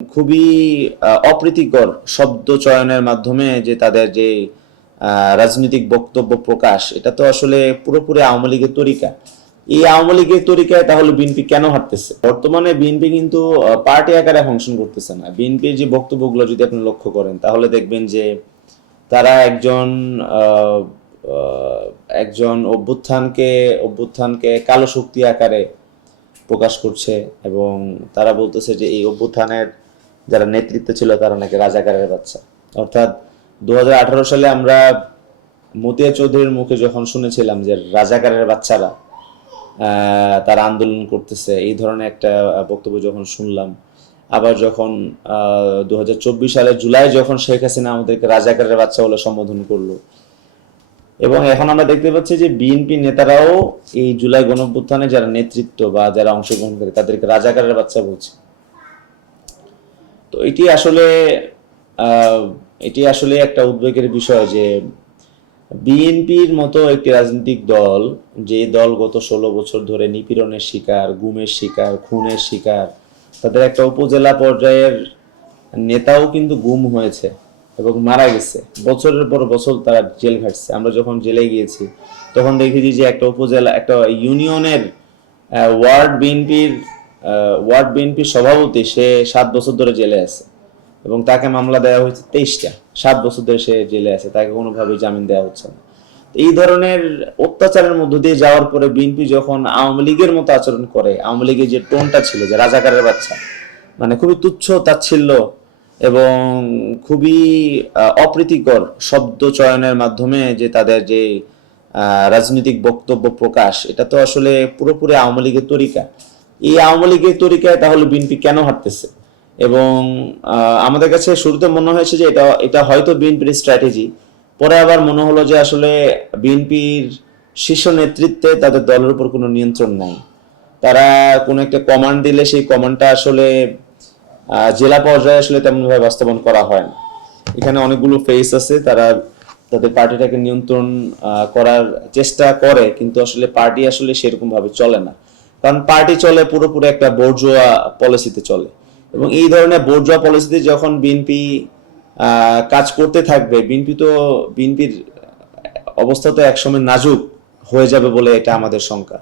খুবই অপ্রীতিকর শব্দ চয়নের মাধ্যমে যে তাদের যে রাজনৈতিক বক্তব্য প্রকাশ, এটা তো আসলে পুরোপুরি আওয়ামী লীগের তরিকা। এই আওয়ামী লীগের তরিকায় তাহলে বিএনপি কেন হাঁটতেছে বর্তমানে বিএনপি কিন্তু পার্টি আকারে ফাংশন করতেছে না। বিএনপির যে বক্তব্যগুলো যদি আপনি লক্ষ্য করেন, তাহলে দেখবেন যে তারা একজন একজন অভ্যুত্থানকে অভ্যুত্থানকে কালো শক্তি আকারে প্রকাশ করছে এবং তারা বলতেছে যে এই অভ্যুত্থানের যারা নেতৃত্ব ছিল তারা নাকি রাজাকারের বাচ্চা। অর্থাৎ দু সালে আমরা মতিয়া চৌধুরীর মুখে যখন শুনেছিলাম যে রাজাকারের বাচ্চারা আহ, তারা আন্দোলন করতেছে এই ধরনের একটা বক্তব্য যখন শুনলাম আবার যখন চব্বিশ সালে জুলাই যখন শেখ হাসিনা আমাদেরকে রাজাকারের বাচ্চা বলে সম্বোধন করল এবং এখন আমরা দেখতে পাচ্ছি যে বিএনপি নেতারাও এই জুলাই গণঅভ্যুত্থানে যারা নেতৃত্ব বা যারা অংশগ্রহণ করে তাদেরকে রাজাকারের বাচ্চা বলছে। এটি আসলে এটি আসলে একটা উদ্বেগের বিষয় যে বিএনপির মতো একটি রাজনৈতিক দল, যে দল গত ষোলো বছর ধরে নিপীড়নের শিকার, গুমের শিকার, খুনের শিকার, তাদের একটা উপজেলা পর্যায়ের নেতাও কিন্তু গুম হয়েছে এবং মারা গেছে। বছরের পর বছর তারা জেল খাটছে। আমরা যখন জেলে গিয়েছি, তখন দেখেছি যে একটা উপজেলা, একটা ইউনিয়নের ওয়ার্ড বিএনপির ওয়ার্ড বিএনপির সভাপতি, সে সাত বছর ধরে জেলে আছে। এবং তাকে মামলা দেওয়া হয়েছে তেইশটা। সাত বছর ধরে সে জেলে আছে, তাকে কোনোভাবেই জামিন দেওয়া হচ্ছে না। এই ধরনের অত্যাচারের মধ্য দিয়ে যাওয়ার পরে বিএনপি যখন আওয়ামী লীগের মতো আচরণ করে, আওয়ামী লীগের যে টোনটা ছিল, যে রাজাকারের বাচ্চা মানে খুবই তুচ্ছ, তাচ্ছিল্য এবং খুবই অপ্রীতিকর শব্দ চয়নের মাধ্যমে যে তাদের যে রাজনৈতিক বক্তব্য প্রকাশ, এটা তো আসলে পুরোপুরি আওয়ামী লীগের তরিকা। এই আওয়ামী লীগের তরিকায় তাহলে বিএনপি কেন হাঁটতেছে এবং আমাদের কাছে শুরুতে মনে হয়েছে যে এটা এটা হয়তো বিএনপির স্ট্র্যাটেজি পরে আবার মনে হলো যে আসলে বিএনপির শীর্ষ নেতৃত্বে তাদের দলের উপর কোনো নিয়ন্ত্রণ নাই। তারা কোনো একটা কমান্ড দিলে সেই কমান্ডটা আসলে জেলা পর্যায়ে আসলে তেমনভাবে বাস্তবায়ন করা হয় না। এখানে অনেকগুলো ফেস আছে, তারা তাদের পার্টিটাকে নিয়ন্ত্রণ করার চেষ্টা করে, কিন্তু আসলে পার্টি আসলে সেরকম ভাবে চলে না। কারণ পার্টি চলে, পুরোপুরি একটা বোর্জোয়া পলিসিতে চলে। এবং এই ধরনের বোর্জোয়া পলিসিতে যখন বিএনপি কাজ করতে থাকবে বিএনপি তো বিএনপির অবস্থা তো একসময় নাজুক হয়ে যাবে বলে এটা আমাদের শঙ্কা।